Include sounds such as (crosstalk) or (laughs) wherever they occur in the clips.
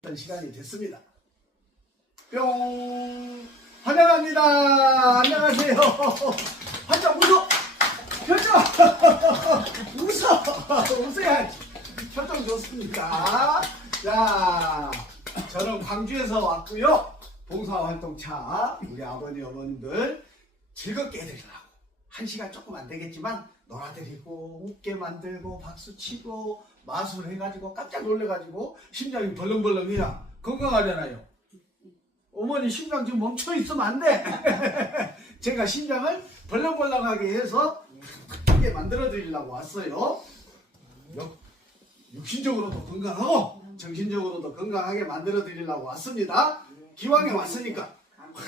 어떤 시간이 됐습니다. 뿅 환영합니다. 안녕하세요. (laughs) 활짝 웃어. 표정 (laughs) 웃어 (laughs) 웃어야지. 표정 좋습니다. 자, 저는 광주에서 왔고요. 봉사활동차 우리 아버지 어머님들 즐겁게 해드리려고 한 시간 조금 안 되겠지만 놀아드리고 웃게 만들고 박수 치고 마술 해가지고 깜짝 놀래가지고 심장이 벌렁벌렁이야 건강하잖아요. 어머니 심장 지금 멈춰 있으면 안 돼. (laughs) 제가 심장을 벌렁벌렁하게 해서 크게 만들어 드리려고 왔어요. 역- 육신적으로도 건강하고 정신적으로도 건강하게 만들어 드리려고 왔습니다. 기왕에 왔으니까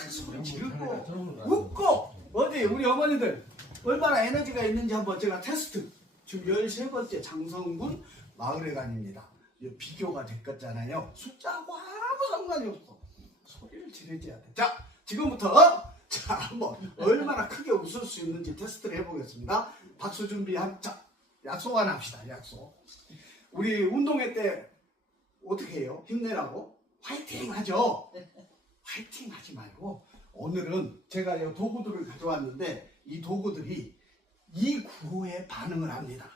소리 지르고 웃고 어디 우리 어머니들 얼마나 에너지가 있는지 한번 제가 테스트 지금 13번째 장성군 마을회관입니다. 이거 비교가 됐겠잖아요. 숫자하고 아무 상관이 없어. 소리를 지르지 않아 자 지금부터 (laughs) 자 한번 얼마나 크게 웃을 수 있는지 테스트를 해보겠습니다. 박수 준비 한 자 약속 하나 합시다 약속. 우리 운동회 때 어떻게 해요? 힘내라고? 화이팅 하죠. 화이팅 하지 말고 오늘은 제가 이 도구들을 가져왔는데 이 도구들이 이 구호에 반응을 합니다.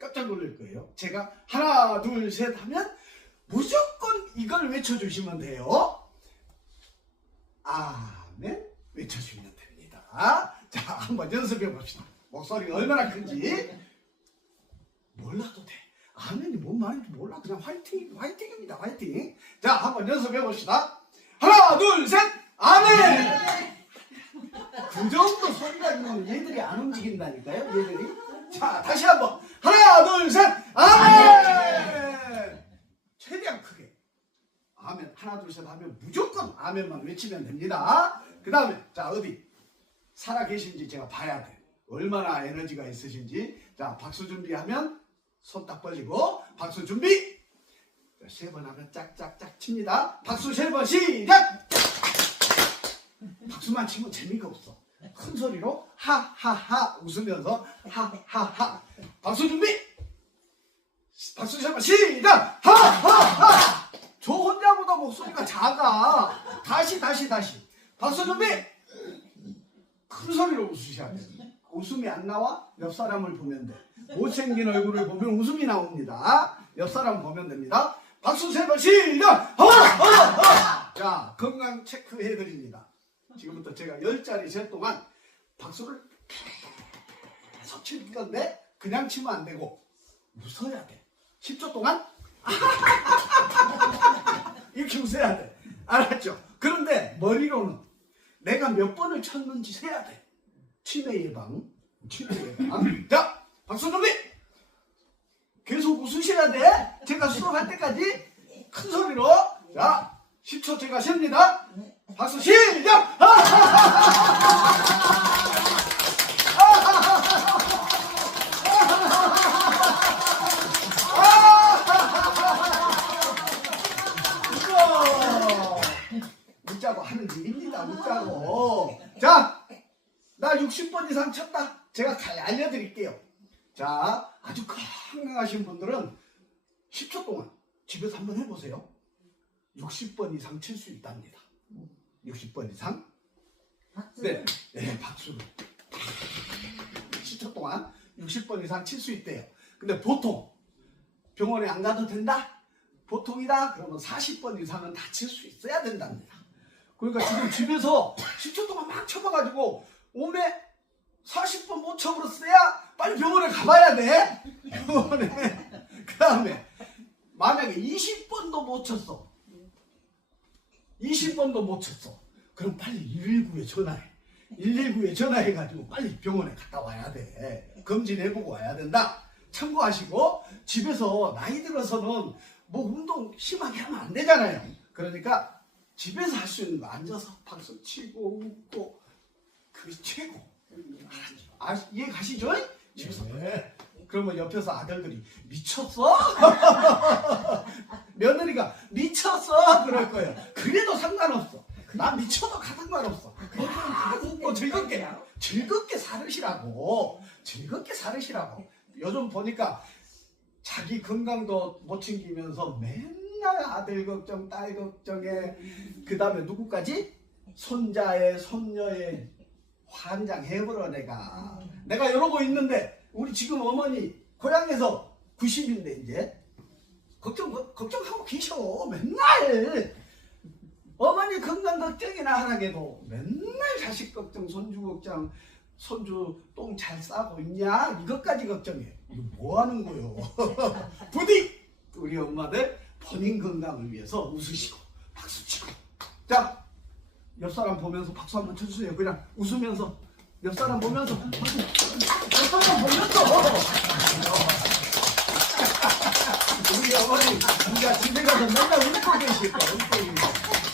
깜짝 놀랄 거예요. 제가 하나 둘 셋 하면 무조건 이걸 외쳐주시면 돼요. 아멘 외쳐주시면 됩니다. 자 한번 연습해 봅시다. 목소리가 얼마나 큰지 몰라도 돼. 아멘이 뭔 말인지 몰라. 그냥 화이팅 화이팅입니다. 화이팅. 자 한번 연습해 봅시다. 하나 둘 셋 아멘. 그 정도 소리가 지면 얘들이 안 움직인다니까요, 얘들이. 자, 다시 한 번. 하나, 둘, 셋. 아멘! 최대한 크게. 아멘. 하나, 둘, 셋 하면 무조건 아멘만 외치면 됩니다. 그 다음에, 자, 어디? 살아 계신지 제가 봐야 돼. 얼마나 에너지가 있으신지. 자, 박수 준비하면 손 딱 벌리고, 박수 준비! 자, 세번 하면 짝짝짝 칩니다. 박수 세 번 시작! 박수만 치면 재미가 없어. 큰 소리로 하하하 웃으면서 하하하 박수 준비 박수 시작 시작! 하하하! 저 혼자보다 목소리가 작아. 다시 다시 다시. 박수 준비! 큰 소리로 웃으셔야 돼 웃음이 안 나와? 옆 사람을 보면 돼. 못생긴 얼굴을 보면 웃음이 나옵니다. 옆 사람 보면 됩니다. 박수 세번 시작! 하하하! 자 건강 체크해 드립니다. 지금부터 제가 열 자리 셀 동안 박수를 계속 칠 건데 그냥 치면 안 되고 웃어야 돼. 10초 동안 (laughs) 이렇게 웃어야 돼. 알았죠? 그런데 머리로는 내가 몇 번을 쳤는지 세야 돼. 치매 예방. 치매 예방. 자, 박수 준비! 계속 웃으셔야 돼. 제가 수업할 때까지 큰 소리로. 자, 10초 제가 셉니다. 박수 시작! (laughs) 자, 나 60번 이상 쳤다. 제가 다 알려드릴게요. 자, 아주 건강하신 분들은 10초 동안 집에서 한번 해보세요. 60번 이상 칠 수 있답니다. 60번 이상? 네, 네, 박수로. 10초 동안 60번 이상 칠 수 있대요. 근데 보통 병원에 안 가도 된다? 보통이다? 그러면 40번 이상은 다 칠 수 있어야 된답니다. 그러니까 지금 집에서 10초 동안 막 쳐봐가지고 오메 40번 못 쳐버렸어야 빨리 병원에 가봐야 돼. 병원에. (laughs) 그 다음에 만약에 20번도 못 쳤어. 20번도 못 쳤어. 그럼 빨리 119에 전화해. 119에 전화해가지고 빨리 병원에 갔다 와야 돼. 검진해보고 와야 된다. 참고하시고 집에서 나이 들어서는 뭐 운동 심하게 하면 안 되잖아요. 그러니까 집에서 할 수 있는 거 앉아서 박수 치고 웃고 그게 최고. 아, 이해 가시죠? 집에서. 그러면 옆에서 아들들이 미쳤어? (laughs) 며느리가 미쳤어? 그럴 거예요. 그래도 상관없어. 나 미쳐도 상관없어. 웃고 즐겁게 즐겁게 살으시라고. 즐겁게 살으시라고. 요즘 보니까 자기 건강도 못 챙기면서 맨날 맨날 아들 걱정, 딸 걱정에 그 다음에 누구까지? 손자의 손녀의 환장해버려 내가. 내가 이러고 있는데 우리 지금 어머니 고향에서 90인데 이제 걱정 걱정하고 계셔 맨날 어머니 건강 걱정이나 하라게도 맨날 자식 걱정, 손주 걱정, 손주 똥 잘 싸고 있냐 이것까지 걱정해. 이거 뭐 하는 거요? (laughs) 부디 우리 엄마들 본인 건강을 위해서 웃으시고 박수 치고 자. 옆 사람 보면서 박수 한번 쳐주세요. 그냥 웃으면서 옆 사람 보면서 박수. 옆 사람 보면서. 우리 어머니 진짜 집에 가서 맨날 웃고 계실 거야. 웃고 계실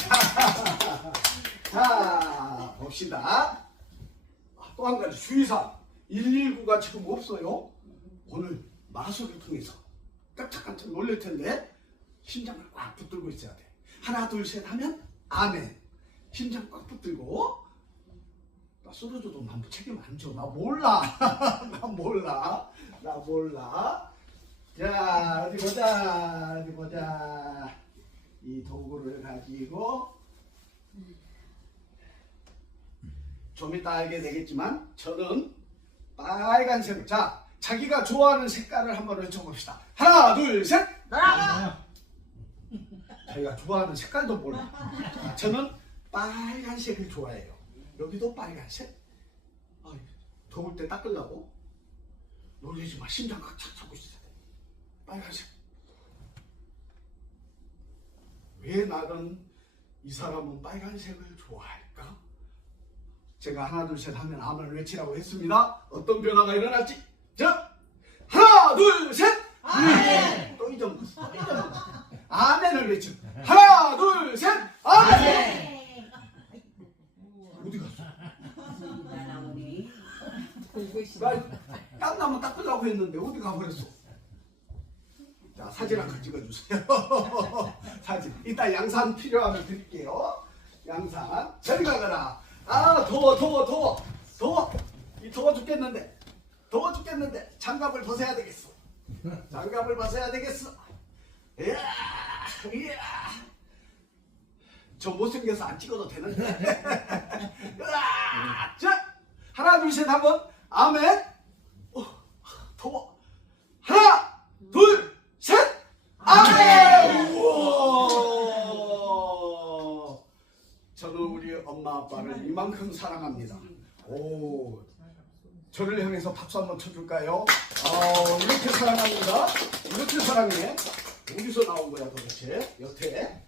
(laughs) 자 봅시다. 또 한 가지 주의사항 119가 지금 없어요. 오늘 마술을 통해서 깜짝깜짝 놀랄 텐데 심장을 꽉 붙들고 있어야 돼. 하나 둘 셋 하면 아멘. 심장 꽉 붙들고 나 쓰러져도 난 책임 안 져. 나 몰라. (laughs) 나 몰라. 나 몰라. 자 어디 보자. 어디 보자. 이 도구를 가지고 좀 이따 알게 되겠지만 저는 빨간색을 자 자기가 좋아하는 색깔을 한번 외쳐봅시다. 하나 둘 셋. 나라 자기가 좋아하는 색깔도 몰라. 자, 저는 빨간색을 좋아해요. 여기도 빨간색. 아이, 더울 때 닦으려고 놀리지 마. 심장 꽉차 차고 있어야 돼. 빨간색. 왜 나는 이 사람은 빨간색을 좋아할까? 제가 하나 둘 셋 하면 암을 외치라고 했습니다. 어떤 변화가 일어날지. 자, 하나 둘 셋. 아멘. 또 잊어먹었어. 또 잊어먹었어. 아멘을 외쳐. 하나 둘 셋. 아멘. 어디 갔어? 나 땀나면 닦으려고 했는데 어디 가버렸어? 자 사진 한컷 찍어주세요. (laughs) 사진. 이따 양산 필요하면 드릴게요. 양산. 저리 가거라. 아 더워 더워 더워 더워. 이 더워 죽겠는데 더워 죽겠는데 장갑을 벗어야 되겠어. 장갑을 벗어야 되겠어. 이야 이야. 저 못생겨서 안 찍어도 되는데. (laughs) 자, 하나, 둘, 셋, 한 번. 아멘. 어, 더워. 하나, 둘, 셋. 아멘. 우와. 저는 우리 엄마 아빠를 이만큼 사랑합니다. 오. 저를 향해서 박수 한번 쳐줄까요? 어, 이렇게 사랑합니다. 이렇게 사랑해. 어디서 나온 거야 도대체? 여태?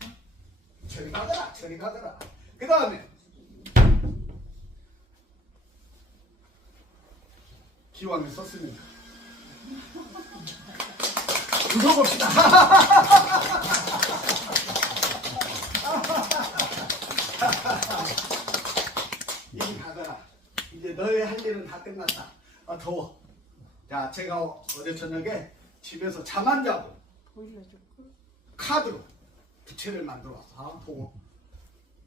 저리 가더라, 저리 가더라. 그 다음에 기왕을 썼으니까 웃어봅시다. (laughs) 이리 가더라. 이제 너의 할 일은 다 끝났다. 아 더워. 자, 제가 어제 저녁에 집에서 잠 안 자고 카드로 부채를 만들어 왔어. 아, 더워.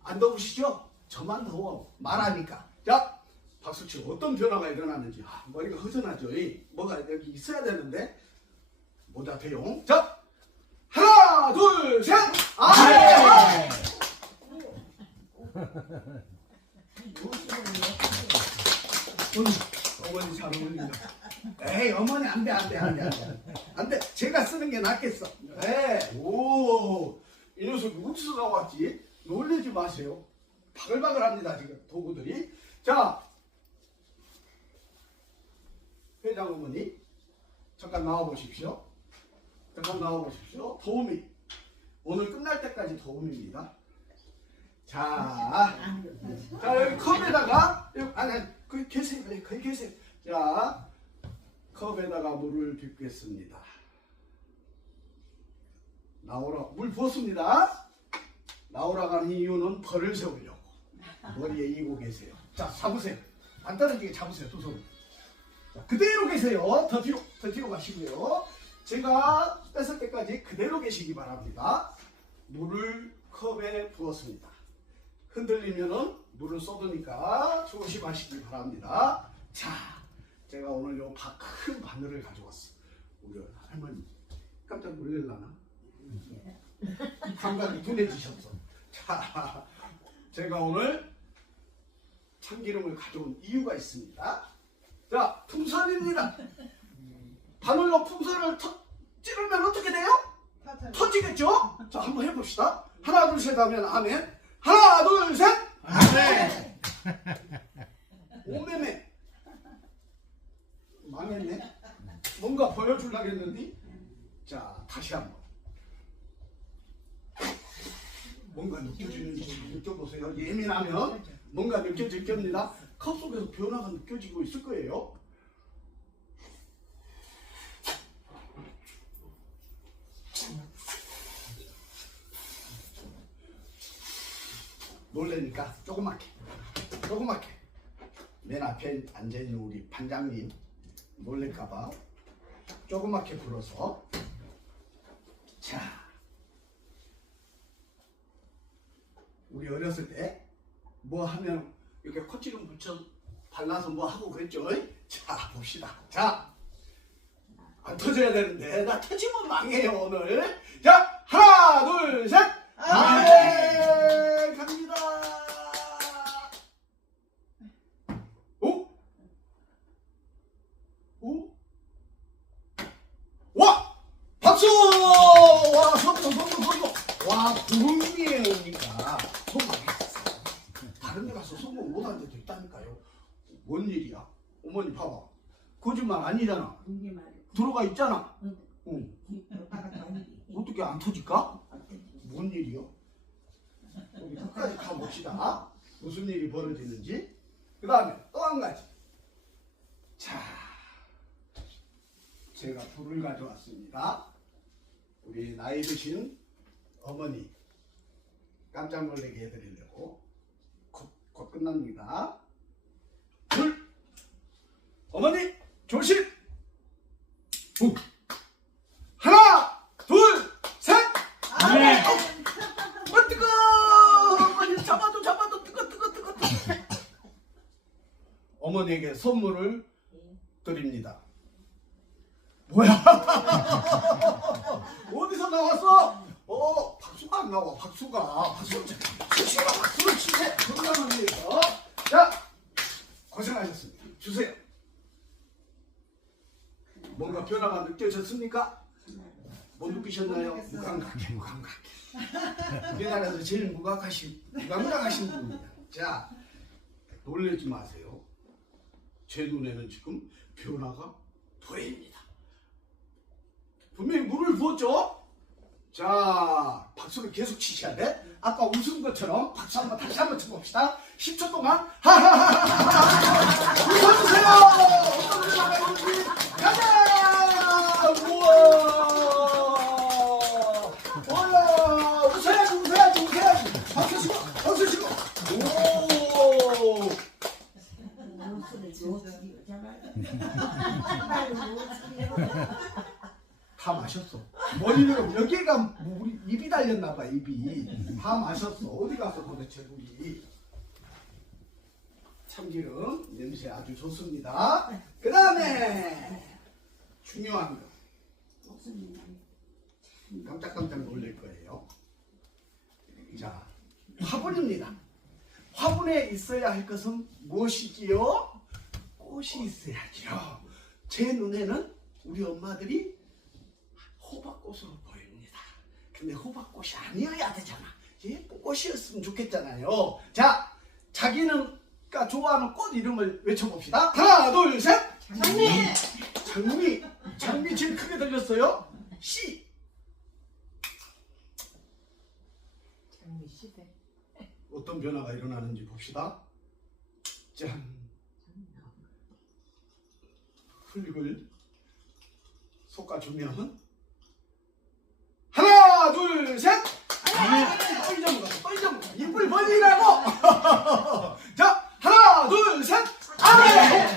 안 더우시죠? 저만 더워. 말하니까. 자, 박수 치고 어떤 변화가 일어나는지. 아, 머리가 허전하죠. 이, 뭐가 여기 있어야 되는데. 뭐다 돼요. 자, 하나, 둘, 셋. 아멘. 어머니, 어머니 잘 어울린다. 에이, 어머니 안 돼, 안 돼, 안 돼, 안 돼. 안 돼. 낫겠어. 네. 오, 이 녀석 어디서 나왔지? 놀리지 마세요. 바글바글합니다, 지금 도구들이. 자, 회장 어머니, 잠깐 나와 보십시오. 잠깐 나와 보십시오. 도우미. 오늘 끝날 때까지 도움입니다. 자, 자 여기 컵에다가 여기, 아니 아니 계세요. 네, 거기 계세요. 자, 컵에다가 물을 붓겠습니다. 나오라 물 부었습니다. 나오라고 하는 이유는 벌을 세우려고 머리에 이고 계세요. 자, 잡으세요. 안 떨어지게 잡으세요. 두 손. 자, 그대로 계세요. 더 뒤로, 더 뒤로 가시고요. 제가 뺐을 때까지 그대로 계시기 바랍니다. 물을 컵에 부었습니다. 흔들리면은 물을 쏟으니까 조심하시기 바랍니다. 자, 제가 오늘 요 큰 바늘을 가져왔어. 우리 할머니 깜짝 놀랄라나? 감각이 둔해지셨어. 자, 제가 오늘 참기름을 가져온 이유가 있습니다. 자, 풍선입니다. 바늘로 풍선을 터, 찌르면 어떻게 돼요? 터지겠죠? 자, 한번 해봅시다. 하나, 둘, 셋 하면 아멘. 하나, 둘, 셋! 아멘! 오매매. 망했네. 뭔가 보여주려고 했는데. 자, 다시 한 번. 뭔가 느껴지는지 잘 느껴보세요. 예민하면 뭔가 느껴질 겁니다. 컵 속에서 변화가 느껴지고 있을 거예요. 놀래니까 조그맣게 조그맣게 맨 앞에 앉아있는 우리 반장님 놀랄까봐 조그맣게 불어서 자 우리 어렸을 때 뭐 하면 이렇게 콧기름 붙여 발라서 뭐 하고 그랬죠 자 봅시다 자 안 터져야 되는데 나 터지면 망해요 오늘 자 하나 둘 셋 아멘 갑니다 오? 오? 와! 박수! 와, 성공, 성공, 성공! 와, 부흥리에 오니까 성공했어. 다른 데 가서 성공 못한 데도 있다니까요. 뭔 일이야? 어머니 봐봐. 거짓말 아니잖아. 들어가 있잖아. 응. 어떻게 안 터질까? 뭔 일이요? 우리 끝까지 가봅시다. 무슨 일이 벌어지는지. 그 다음에 또 한 가지. 자, 제가 불을 가져왔습니다. 우리 나이 드신 어머니 깜짝 놀라게 해드리려고 곧, 곧 끝납니다. 불! 어머니 조심! 후! 하나, 둘, 셋! 아멘. 어, 뜨거! 어머니 잡아도 잡아도 뜨거 뜨거 뜨거 뜨거. 어머니에게 선물을 드립니다. 뭐야? (laughs) 어디서 나왔어? 어, 박수가 안 나와. 박수가. 박수. 치시라 박수를 치세. 건강을 위해서. 자, 고생하셨습니다. 주세요. 뭔가 변화가 느껴졌습니까? 뭐 느끼셨나요? 무감각해, 무감각해. 우리나라에서 제일 무감각하신, 무감각하신 분입니다. 자, 놀라지 마세요. 제 눈에는 지금 변화가 보입니다. 분명히 물을 부었죠? 자, 박수를 계속 치셔야 돼. 아까 웃은 것처럼 박수 한번 다시 한번 쳐봅시다. 10초 동안 하하하하하 웃어주세요. 나가는지 가자. 우와. 우와. 웃어야지, 웃어야지, 웃어야지. 박수 치고, 박수 치고. 오. 다 마셨어. 머리를 여기가 뭐 우리 입이 달렸나 봐 입이 다 마셨어. 어디 가서 도대체 우리 참기름 냄새 아주 좋습니다. 그 다음에 중요한 거. 깜짝깜짝 놀랄 거예요. 자 화분입니다. 화분에 있어야 할 것은 무엇이지요? 꽃이 있어야죠. 제 눈에는 우리 엄마들이 호박꽃으로 보입니다. 근데 호박꽃이 아니어야 되잖아. 예쁜 꽃이었으면 좋겠잖아요. 자, 자기는 가 좋아하는 꽃 이름을 외쳐봅시다. 하나, 둘, 셋. 장미. 장미. 장미 제일 크게 들렸어요. 씨. 장미 시대. 어떤 변화가 일어나는지 봅시다. 짠. 풀립을 솎아주면 하나 둘 셋! 빨리 잡아 빨리 잡아 이불 벌리라고! (laughs) 자 하나 둘셋! 아래